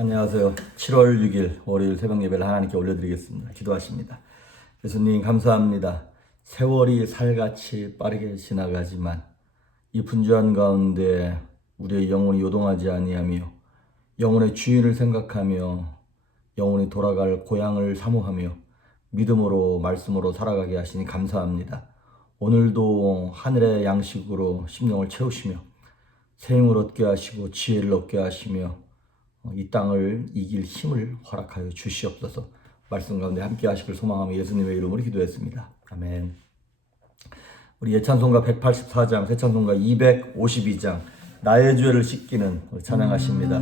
안녕하세요. 7월 6일 월요일 새벽 예배를 하나님께 올려드리겠습니다. 기도하십니다. 예수님 감사합니다. 세월이 살같이 빠르게 지나가지만 이 분주한 가운데 우리의 영혼이 요동하지 아니하며 영혼의 주인을 생각하며 영혼이 돌아갈 고향을 사모하며 믿음으로 말씀으로 살아가게 하시니 감사합니다. 오늘도 하늘의 양식으로 심령을 채우시며 새 힘을 얻게 하시고 지혜를 얻게 하시며 이 땅을 이길 힘을 허락하여 주시옵소서. 말씀 가운데 함께 하시길 소망하며 예수님의 이름으로 기도했습니다. 아멘. 우리 예찬송가 184장, 새찬송가 252장 나의 죄를 씻기는 우리 찬양하십니다.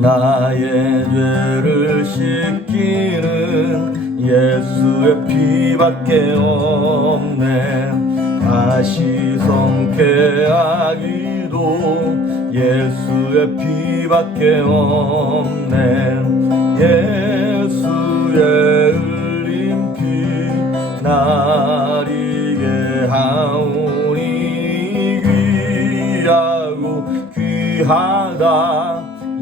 나의 죄를 씻기는 예수의 피밖에 없네. 다시 성케하기도 예수의 피밖에 없네. 예수의 흘린 피 날 이게 하오니 귀하고 귀하다.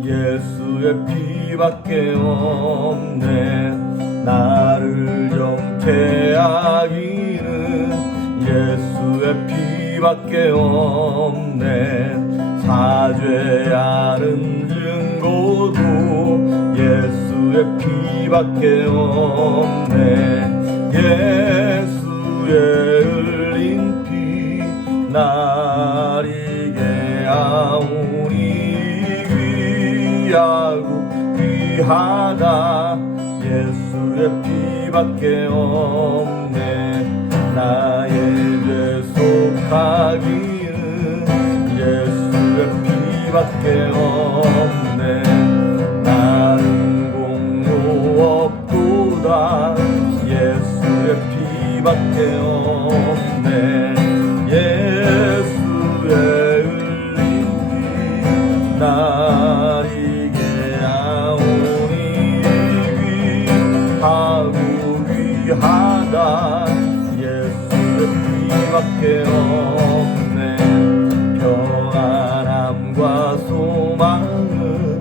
예수의 피밖에 없네. 나를 정케하기는 예수의 피밖에 없네. 사죄하는 증거도 예수의 피밖에 없네. 예수의 흘린 피 날 이게 하오니 귀하고 귀하다. 예수의 피밖에 없네. 나의 죄 속하기는 예수의 피밖에 없네. 나는 공로 없도다. 예수의 피밖에 없네. 예수의 흘린 피 날 이게 하오니 귀하고 귀하다. 예수의 피밖에 없네. 평안함과 소망은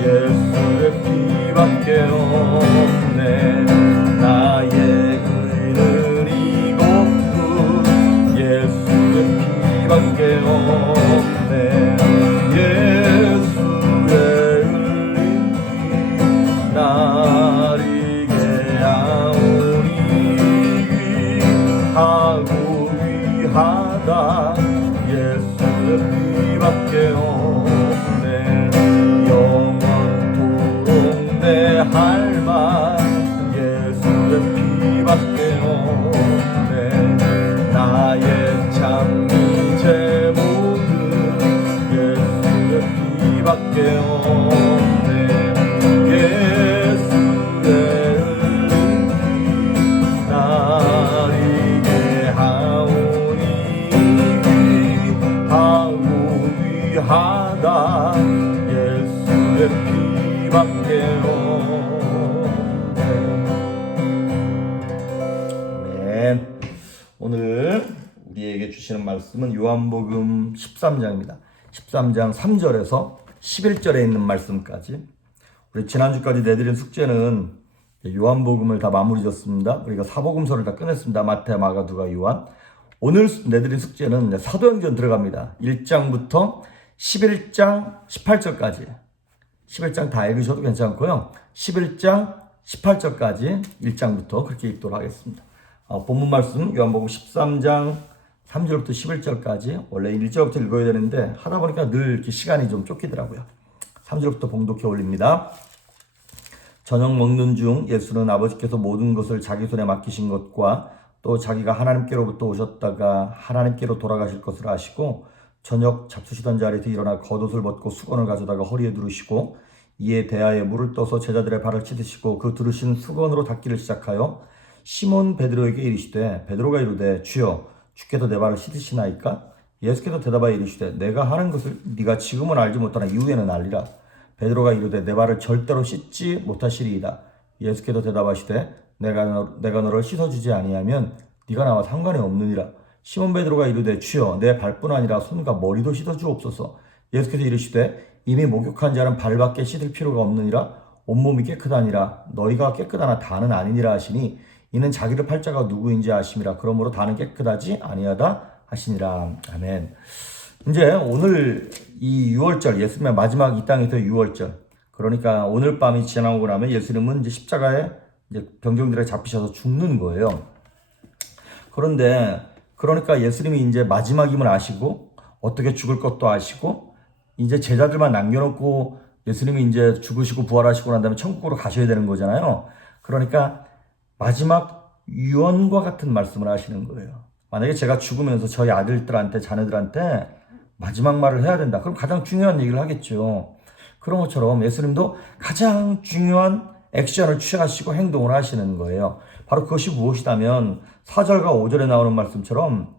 예수의 피밖에 없네. 나의 그는 이곳도 예수의 피밖에 없네. 예수의 흘린 피 날 이게 하오니 귀하고 귀하다. 예수의 피밖에 없네. 영원토록 내 할 말 예수의 피밖에 없네. 나의 참 이제 모든 예수의 피밖에 없네. 예수의 흘린 피 날 이게 하오니 귀하고 귀하다. 예수의 피밖에 없네. 아멘. 오늘 우리에게 주시는 말씀은 요한복음 13장입니다. 13장 3절에서 11절에 있는 말씀까지. 우리 지난주까지 내드린 숙제는 요한복음을 다 마무리 졌습니다. 우리가 사복음서를 다 끝냈습니다. 마태, 마가, 누가, 요한. 오늘 내드린 숙제는 사도행전 들어갑니다. 1장부터 11장 18절까지. 11장 다 읽으셔도 괜찮고요. 11장 18절까지 1장부터 그렇게 읽도록 하겠습니다. 본문 말씀 요한복음 13장 3절부터 11절까지 원래 1절부터 읽어야 되는데 하다 보니까 늘 이렇게 시간이 좀 쫓기더라고요. 3절부터 봉독해 올립니다. 저녁 먹는 중 예수는 아버지께서 모든 것을 자기 손에 맡기신 것과 또 자기가 하나님께로부터 오셨다가 하나님께로 돌아가실 것을 아시고 저녁 잡수시던 자리에서 일어나 겉옷을 벗고 수건을 가져다가 허리에 두르시고 이에 대하에 물을 떠서 제자들의 발을 씻으시고 그 두르신 수건으로 닦기를 시작하여 시몬 베드로에게 이르시되 베드로가 이르되 주여 주께서 내 발을 씻으시나이까? 예수께서 대답하여 이르시되 내가 하는 것을 네가 지금은 알지 못하나 이후에는 알리라. 베드로가 이르되 내 발을 절대로 씻지 못하시리이다. 예수께서 대답하시되 내가 너를 씻어주지 아니하면 네가 나와 상관이 없느니라. 시몬 베드로가 이르되 주여 내 발뿐 아니라 손과 머리도 씻어주옵소서. 예수께서 이르시되 이미 목욕한 자는 발밖에 씻을 필요가 없느니라 온몸이 깨끗하니라 너희가 깨끗하나 다는 아니니라 하시니 이는 자기를 팔 자가 누구인지 아심이라 그러므로 다는 깨끗하지 아니하다 하시니라. 아멘. 이제 오늘 이 6월절 예수님의 마지막 이 땅에서 6월절 그러니까 오늘 밤이 지나고 나면 예수님은 이제 십자가에 이제 병정들에 잡히셔서 죽는 거예요. 그런데 그러니까 예수님이 이제 마지막임을 아시고 어떻게 죽을 것도 아시고 이제 제자들만 남겨놓고 예수님이 이제 죽으시고 부활하시고 난 다음에 천국으로 가셔야 되는 거잖아요. 그러니까 마지막 유언과 같은 말씀을 하시는 거예요. 만약에 제가 죽으면서 저희 아들들한테 자녀들한테 마지막 말을 해야 된다. 그럼 가장 중요한 얘기를 하겠죠. 그런 것처럼 예수님도 가장 중요한 액션을 취하시고 행동을 하시는 거예요. 바로 그것이 무엇이냐면 4절과 5절에 나오는 말씀처럼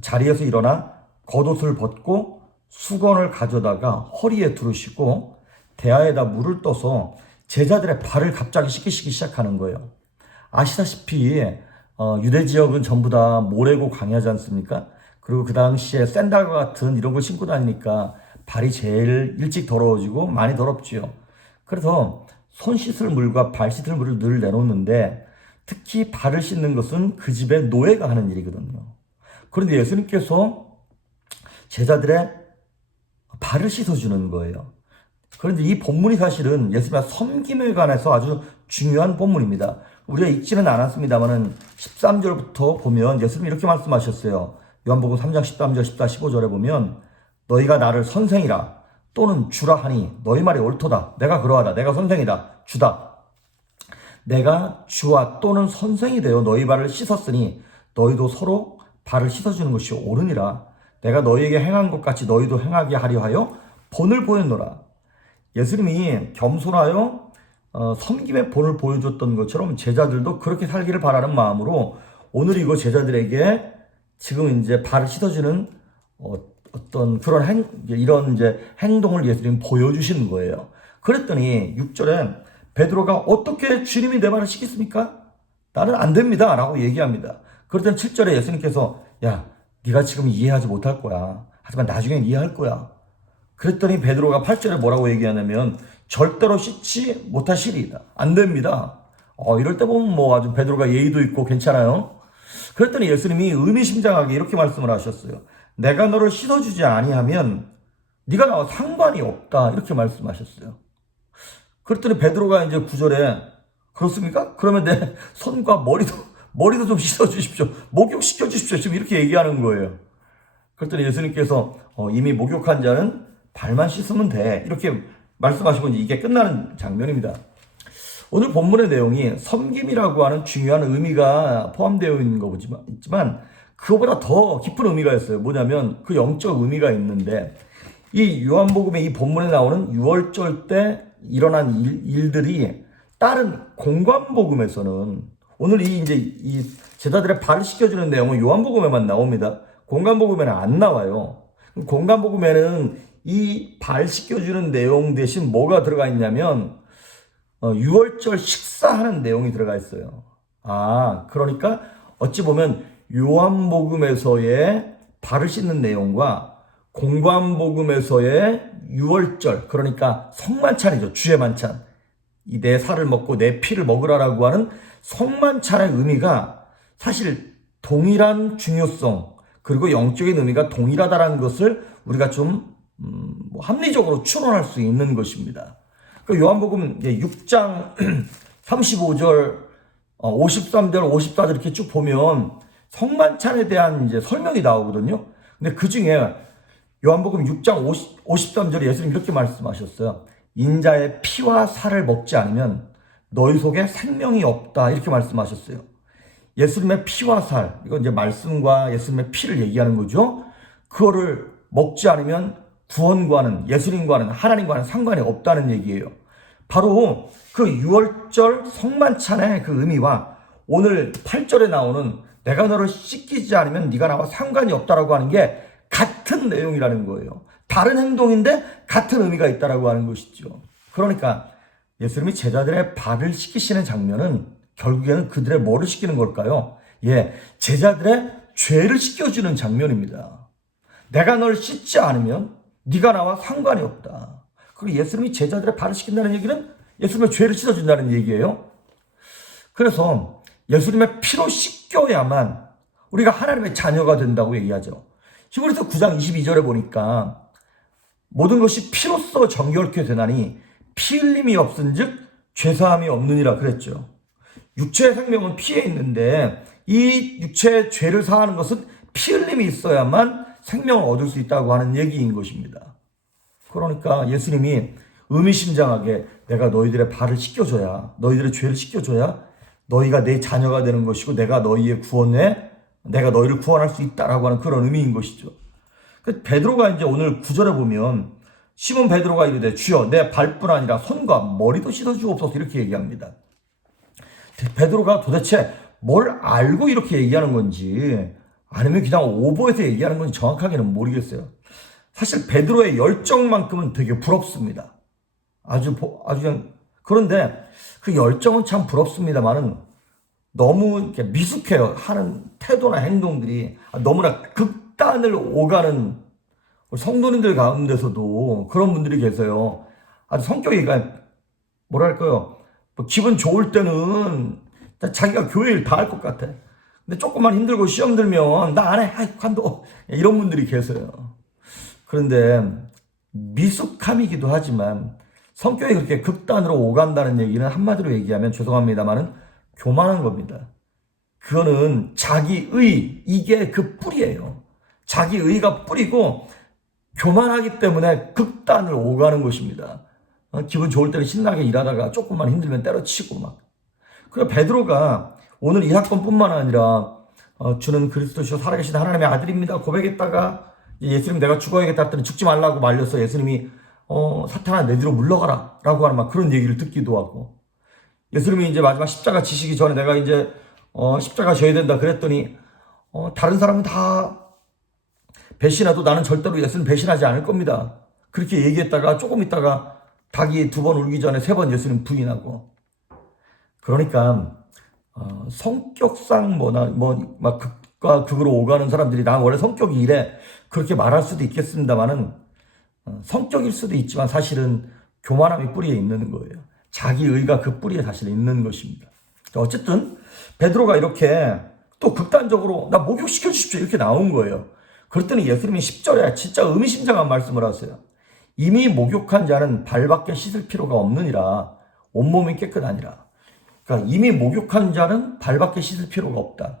자리에서 일어나 겉옷을 벗고 수건을 가져다가 허리에 두르시고 대야에다 물을 떠서 제자들의 발을 갑자기 씻기시기 시작하는 거예요. 아시다시피 유대 지역은 전부 다 모래고 강야지 않습니까? 그리고 그 당시에 샌들과 같은 이런 걸 신고 다니니까 발이 제일 일찍 더러워지고 많이 더럽지요. 그래서 손 씻을 물과 발 씻을 물을 늘 내놓는데 특히 발을 씻는 것은 그 집의 노예가 하는 일이거든요. 그런데 예수님께서 제자들의 발을 씻어주는 거예요. 그런데 이 본문이 사실은 예수님의 섬김에 관해서 아주 중요한 본문입니다. 우리가 읽지는 않았습니다만 13절부터 보면 예수님이 이렇게 말씀하셨어요. 요한복음 3장 13절 14, 15절에 보면 너희가 나를 선생이라 또는 주라 하니 너희 말이 옳도다. 내가 그러하다. 내가 선생이다. 주다. 내가 주와 또는 선생이 되어 너희 발을 씻었으니 너희도 서로 발을 씻어주는 것이 옳으니라. 내가 너희에게 행한 것 같이 너희도 행하게 하려 하여 본을 보였노라. 예수님이 겸손하여 섬김의 본을 보여줬던 것처럼 제자들도 그렇게 살기를 바라는 마음으로 오늘 이거 제자들에게 지금 이제 발을 씻어주는 어떤 그런 이런 이제 행동을 예수님이 보여주시는 거예요. 그랬더니 6절에 베드로가 어떻게 주님이 내 발을 씻겠습니까? 나는 안 됩니다 라고 얘기합니다. 그랬더니 7절에 예수님께서 야 네가 지금 이해하지 못할 거야. 하지만 나중엔 이해할 거야. 그랬더니 베드로가 8절에 뭐라고 얘기하냐면 절대로 씻지 못하시리이다. 안 됩니다. 이럴 때 보면 뭐 아주 베드로가 예의도 있고 괜찮아요. 그랬더니 예수님이 의미심장하게 이렇게 말씀을 하셨어요. 내가 너를 씻어주지 아니하면 네가 나와 상관이 없다. 이렇게 말씀하셨어요. 그랬더니 베드로가 이제 9절에 그렇습니까? 그러면 내 손과 머리도 좀 씻어주십시오. 목욕시켜주십시오. 지금 이렇게 얘기하는 거예요. 그랬더니 예수님께서 이미 목욕한 자는 발만 씻으면 돼. 이렇게 말씀하시고 이제 이게 끝나는 장면입니다. 오늘 본문의 내용이 섬김이라고 하는 중요한 의미가 포함되어 있는 거지만 그거보다 더 깊은 의미가 있어요. 뭐냐면 그 영적 의미가 있는데 이 요한복음의 이 본문에 나오는 6월절 때 일어난 일들이 다른 공관복음에서는 오늘 이 제자들의 발을 씻겨주는 내용은 요한복음에만 나옵니다. 공관복음에는 안 나와요. 공관복음에는 이 발 씻겨주는 내용 대신 뭐가 들어가 있냐면 6월절 식사하는 내용이 들어가 있어요. 그러니까 어찌 보면 요한복음에서의 발을 씻는 내용과 공관복음에서의 6월절 그러니까 성만찬이죠. 주의 만찬. 이 내 살을 먹고 내 피를 먹으라라고 하는 성만찬의 의미가 사실 동일한 중요성 그리고 영적인 의미가 동일하다는 것을 우리가 좀 합리적으로 추론할 수 있는 것입니다. 그 요한복음 6장 35절, 53절, 54절 이렇게 쭉 보면 성만찬에 대한 이제 설명이 나오거든요. 근데 그 중에 요한복음 6장 53절에 예수님 이렇게 말씀하셨어요. 인자의 피와 살을 먹지 않으면 너희 속에 생명이 없다. 이렇게 말씀하셨어요. 예수님의 피와 살, 이건 이제 말씀과 예수님의 피를 얘기하는 거죠. 그거를 먹지 않으면 구원과는 예수님과는 하나님과는 상관이 없다는 얘기예요. 바로 그 6월절 성만찬의 그 의미와 오늘 8절에 나오는 내가 너를 씻기지 않으면 네가 나와 상관이 없다라고 하는 게 같은 내용이라는 거예요. 다른 행동인데 같은 의미가 있다라고 하는 것이죠. 그러니까 예수님이 제자들의 발을 씻기시는 장면은 결국에는 그들의 뭐를 씻기는 걸까요? 제자들의 죄를 씻겨주는 장면입니다. 내가 널 씻지 않으면 네가 나와 상관이 없다. 그리고 예수님이 제자들의 발을 씻긴다는 얘기는 예수님의 죄를 씻어준다는 얘기예요. 그래서 예수님의 피로 씻겨야만 우리가 하나님의 자녀가 된다고 얘기하죠. 히브리서 9장 22절에 보니까 모든 것이 피로써 정결케 되나니 피 흘림이 없은즉 죄사함이 없느니라 그랬죠. 육체의 생명은 피에 있는데 이 육체의 죄를 사하는 것은 피 흘림이 있어야만 생명을 얻을 수 있다고 하는 얘기인 것입니다. 그러니까 예수님이 의미심장하게 내가 너희들의 발을 씻겨줘야, 너희들의 죄를 씻겨줘야 너희가 내 자녀가 되는 것이고 내가 너희의 구원에 내가 너희를 구원할 수 있다라고 하는 그런 의미인 것이죠. 베드로가 이제 오늘 9절에 보면 시몬 베드로가 이르되 주여 내 발뿐 아니라 손과 머리도 씻어주옵소서 이렇게 얘기합니다. 베드로가 도대체 뭘 알고 이렇게 얘기하는 건지 아니면 그냥 오버해서 얘기하는 건지 정확하게는 모르겠어요. 사실 베드로의 열정만큼은 되게 부럽습니다. 아주 그냥 그런데 그 열정은 참 부럽습니다만은 너무 이렇게 미숙해요. 하는 태도나 행동들이 너무나 극단을 오가는 성도님들 가운데서도 그런 분들이 계세요. 아주 성격이 뭐랄까요. 뭐 기분 좋을 때는 자기가 교회 일 다 할 것 같아. 근데 조금만 힘들고 시험 들면 나 안 해. 아이 관둬. 이런 분들이 계세요. 그런데 미숙함이기도 하지만 성격이 그렇게 극단으로 오간다는 얘기는 한마디로 얘기하면 죄송합니다만은 교만한 겁니다. 그거는 자기의, 이게 그 뿌리예요. 자기의가 뿌리고 교만하기 때문에 극단을 오가는 것입니다. 기분 좋을 때는 신나게 일하다가 조금만 힘들면 때려치고 막. 그래서 베드로가 오늘 이 사건뿐만 아니라 주는 그리스도시요 살아계신 하나님의 아들입니다 고백했다가 예수님 내가 죽어야겠다 했더니 죽지 말라고 말려서 예수님이 사탄아 내 뒤로 물러가라 라고 하는 막 그런 얘기를 듣기도 하고 예수님이 이제 마지막 십자가 지시기 전에 내가 이제 십자가 져야 된다 그랬더니 다른 사람은 다 배신해도 나는 절대로 예수님 배신하지 않을 겁니다. 그렇게 얘기했다가 조금 있다가 닭이 2번 울기 전에 3번 예수님 부인하고 그러니까 성격상 막 극과 극으로 오가는 사람들이 나 원래 성격이 이래 그렇게 말할 수도 있겠습니다만은 성격일 수도 있지만 사실은 교만함이 뿌리에 있는 거예요. 자기의가 그 뿌리에 사실 있는 것입니다. 어쨌든 베드로가 이렇게 또 극단적으로 나 목욕시켜 주십시오 이렇게 나온 거예요. 그랬더니 예수님이 10절에 진짜 의미심장한 말씀을 하세요. 이미 목욕한 자는 발밖에 씻을 필요가 없느니라 온몸이 깨끗하니라. 그러니까 이미 목욕한 자는 발밖에 씻을 필요가 없다.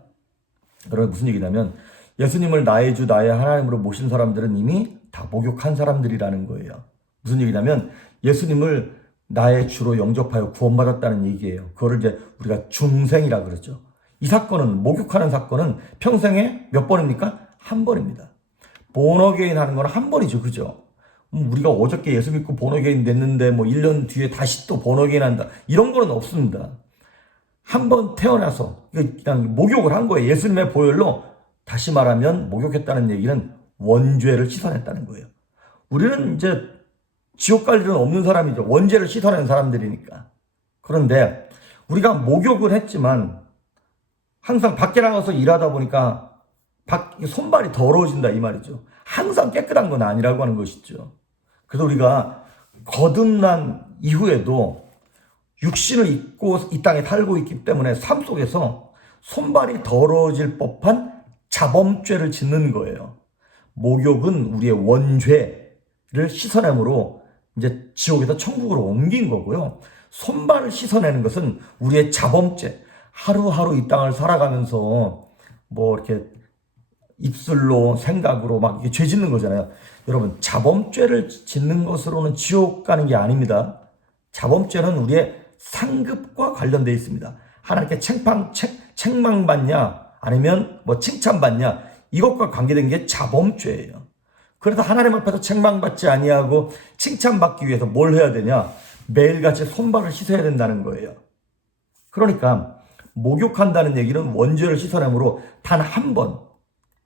그러면 무슨 얘기냐면 예수님을 나의 주 나의 하나님으로 모신 사람들은 이미 다 목욕한 사람들이라는 거예요. 무슨 얘기냐면 예수님을 나의 주로 영접하여 구원받았다는 얘기예요. 그거를 이제 우리가 중생이라 그러죠. 이 사건은 목욕하는 사건은 평생에 몇 번입니까? 한 번입니다. 본어게인 하는 건 한 번이죠. 그죠? 우리가 어저께 예수 믿고 본어게인 됐는데 뭐 1년 뒤에 다시 또 본어게인 한다. 이런 거는 없습니다. 한 번 태어나서 그냥 목욕을 한 거예요. 예수님의 보혈로 다시 말하면 목욕했다는 얘기는 원죄를 씻어냈다는 거예요. 우리는 이제 지옥 갈 일은 없는 사람이죠. 원죄를 씻어낸 사람들이니까. 그런데 우리가 목욕을 했지만 항상 밖에 나가서 일하다 보니까 손발이 더러워진다 이 말이죠. 항상 깨끗한 건 아니라고 하는 것이죠. 그래서 우리가 거듭난 이후에도 육신을 입고 이 땅에 살고 있기 때문에 삶 속에서 손발이 더러워질 법한 자범죄를 짓는 거예요. 목욕은 우리의 원죄를 씻어내므로 이제 지옥에서 천국으로 옮긴 거고요. 손발을 씻어내는 것은 우리의 자범죄. 하루하루 이 땅을 살아가면서 뭐 이렇게 입술로 생각으로 막 이렇게 죄 짓는 거잖아요. 여러분 자범죄를 짓는 것으로는 지옥 가는 게 아닙니다. 자범죄는 우리의 상급과 관련되어 있습니다. 하나님께 책망받냐 아니면 뭐 칭찬받냐 이것과 관계된 게 자범죄예요. 그래서 하나님 앞에서 책망받지 아니하고 칭찬받기 위해서 뭘 해야 되냐? 매일같이 손발을 씻어야 된다는 거예요. 그러니까 목욕한다는 얘기는 원죄를 씻어내므로 단 한 번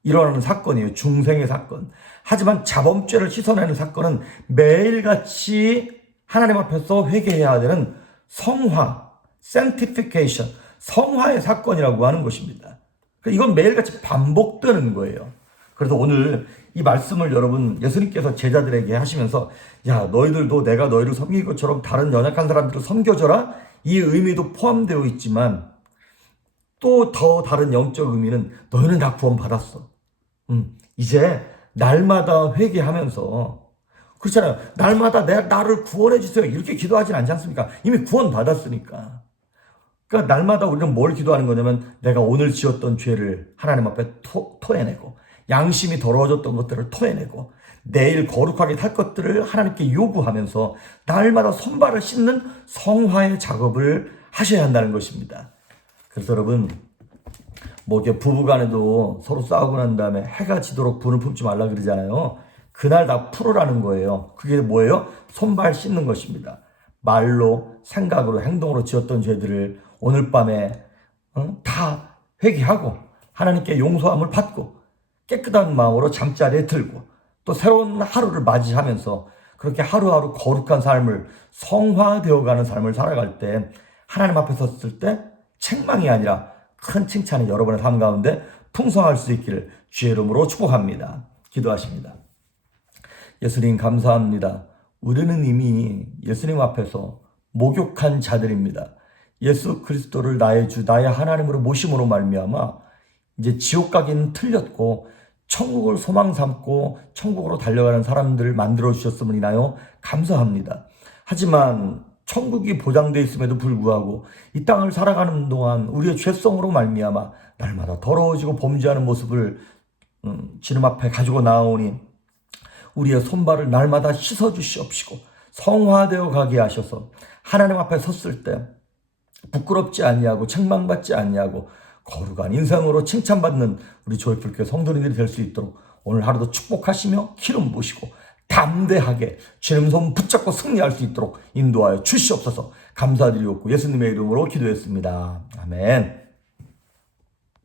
일어나는 사건이에요. 중생의 사건. 하지만 자범죄를 씻어내는 사건은 매일같이 하나님 앞에서 회개해야 되는 성화, sanctification, 성화의 사건이라고 하는 것입니다. 이건 매일같이 반복되는 거예요. 그래서 오늘 이 말씀을 여러분 예수님께서 제자들에게 하시면서 야 너희들도 내가 너희를 섬긴 것처럼 다른 연약한 사람들을 섬겨줘라, 이 의미도 포함되어 있지만 또 더 다른 영적 의미는 너희는 다 구원 받았어. 이제 날마다 회개하면서, 그렇잖아요. 날마다 나를 구원해 주세요 이렇게 기도하진 않지 않습니까? 이미 구원 받았으니까. 그러니까 날마다 우리는 뭘 기도하는 거냐면 내가 오늘 지었던 죄를 하나님 앞에 토해내고, 양심이 더러워졌던 것들을 토해내고, 내일 거룩하게 살 것들을 하나님께 요구하면서 날마다 손발을 씻는 성화의 작업을 하셔야 한다는 것입니다. 그래서 여러분, 뭐 이렇게 부부간에도 서로 싸우고 난 다음에 해가 지도록 분을 품지 말라 그러잖아요. 그날 다 풀으라는 거예요. 그게 뭐예요? 손발 씻는 것입니다. 말로, 생각으로, 행동으로 지었던 죄들을 오늘 밤에 다 회개하고 하나님께 용서함을 받고 깨끗한 마음으로 잠자리에 들고 또 새로운 하루를 맞이하면서 그렇게 하루하루 거룩한 삶을, 성화되어가는 삶을 살아갈 때 하나님 앞에 섰을 때 책망이 아니라 큰 칭찬이 여러분의 삶 가운데 풍성할 수 있기를 주의 이름으로 축복합니다. 기도하십니다. 예수님 감사합니다. 우리는 이미 예수님 앞에서 목욕한 자들입니다. 예수 그리스도를 나의 주, 나의 하나님으로 모심으로 말미암아 이제 지옥 가기는 틀렸고 천국을 소망 삼고 천국으로 달려가는 사람들을 만들어 주셨음을 인하여 감사합니다. 하지만 천국이 보장되어 있음에도 불구하고 이 땅을 살아가는 동안 우리의 죄성으로 말미암아 날마다 더러워지고 범죄하는 모습을 주님 앞에 가지고 나오니 우리의 손발을 날마다 씻어주시옵시고 성화되어 가게 하셔서 하나님 앞에 섰을 때 부끄럽지 아니하고 책망받지 아니하고 거룩한 인생으로 칭찬받는 우리 조이풀교회 성도님들이 될 수 있도록 오늘 하루도 축복하시며 기름 부으시고 담대하게 주님 손 붙잡고 승리할 수 있도록 인도하여 주시옵소서. 감사드리옵고 예수님의 이름으로 기도했습니다. 아멘.